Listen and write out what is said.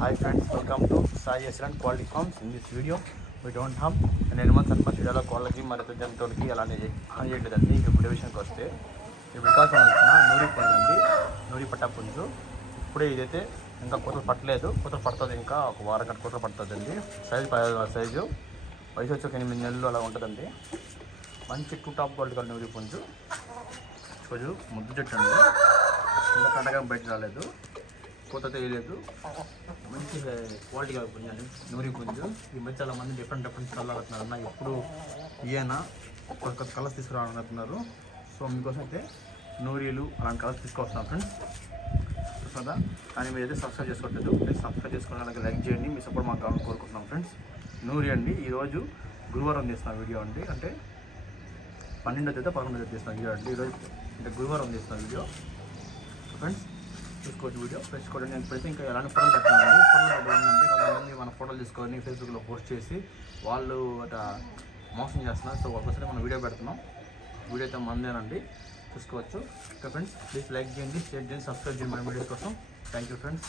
Hi friends, welcome to Sai Excellent Quality Farms. In this video, we don't have an animal surplus వీడియోలో కోళ్ళకి మరియు జంతువులకి అలానే హాని చేయలేదండి. ఇంక వీడియో విషయానికి వస్తే ఈ వికాసం వచ్చిన నూరి పొందండి, నూరి పట్టా పుంజు. ఇప్పుడే ఇదైతే ఇంకా కూతలు పట్టలేదు, కూతలు పడుతుంది, ఇంకా ఒక వారం గంట కూతలు పడుతుందండి. సైజు వయసు వచ్చి ఒక 8 నెలలు అలా ఉంటుందండి. మంచి టూ టాప్ క్వాలిటీ కలిగిన నూరి పుంజు. కొంచెం ముద్దు చెట్టు అండి, ఇంకా కండగా బయట రాలేదు, కూత తెలియలేదు, మంచి క్వాలిటీగా పుంజండి నూరి పుంజు. ఈ మధ్య చాలా మంది డిఫరెంట్ కలర్ అవుతున్నారు అన్న, ఎప్పుడు ఈయన కొత్త కలర్స్ తీసుకురావాలని అంటున్నారు. సో మీకోసం అయితే నూరీలు అలాంటి కలర్స్ తీసుకొస్తున్నాం ఫ్రెండ్స్ కదా. కానీ మీరు అయితే సబ్స్క్రైబ్ చేసుకోవట్లేదు, ప్లీజ్ సబ్స్క్రైబ్ చేసుకుని అలాగే లైక్ చేయండి. మీ సపోర్ట్ మాకు కావాలని కోరుకుంటున్నాం ఫ్రెండ్స్. నూరి అండి, ఈరోజు గురువారం చేస్తున్న వీడియో అండి, అంటే 12వ తేదీ 11వ తేదీ చేస్తున్న వీడియో అండి. ఈరోజు అంటే గురువారం చేస్తున్న వీడియో ఫ్రెండ్స్. చూసుకోవచ్చు వీడియో పెంచుకోవడం. నేను ఇప్పుడైతే ఇంకా ఎలాంటి ఫోటోలు పెట్టినానండి. ఫోటోలు పెట్టాలంటే కొంతమంది మన ఫోటోలు తీసుకొని ఫేస్బుక్లో పోస్ట్ చేసి వాళ్ళు అట్లా మోసం చేస్తున్నారు. సో ఒకసారి మనం వీడియో పెడుతున్నాం, వీడియో అయితే మందేనండి, చూసుకోవచ్చు. ఓకే ఫ్రెండ్స్, ప్లీజ్ లైక్ చేయండి, షేర్ చేయండి, సబ్స్క్రైబ్ చేయండి మన వీడియోస్ కోసం. Thank you friends.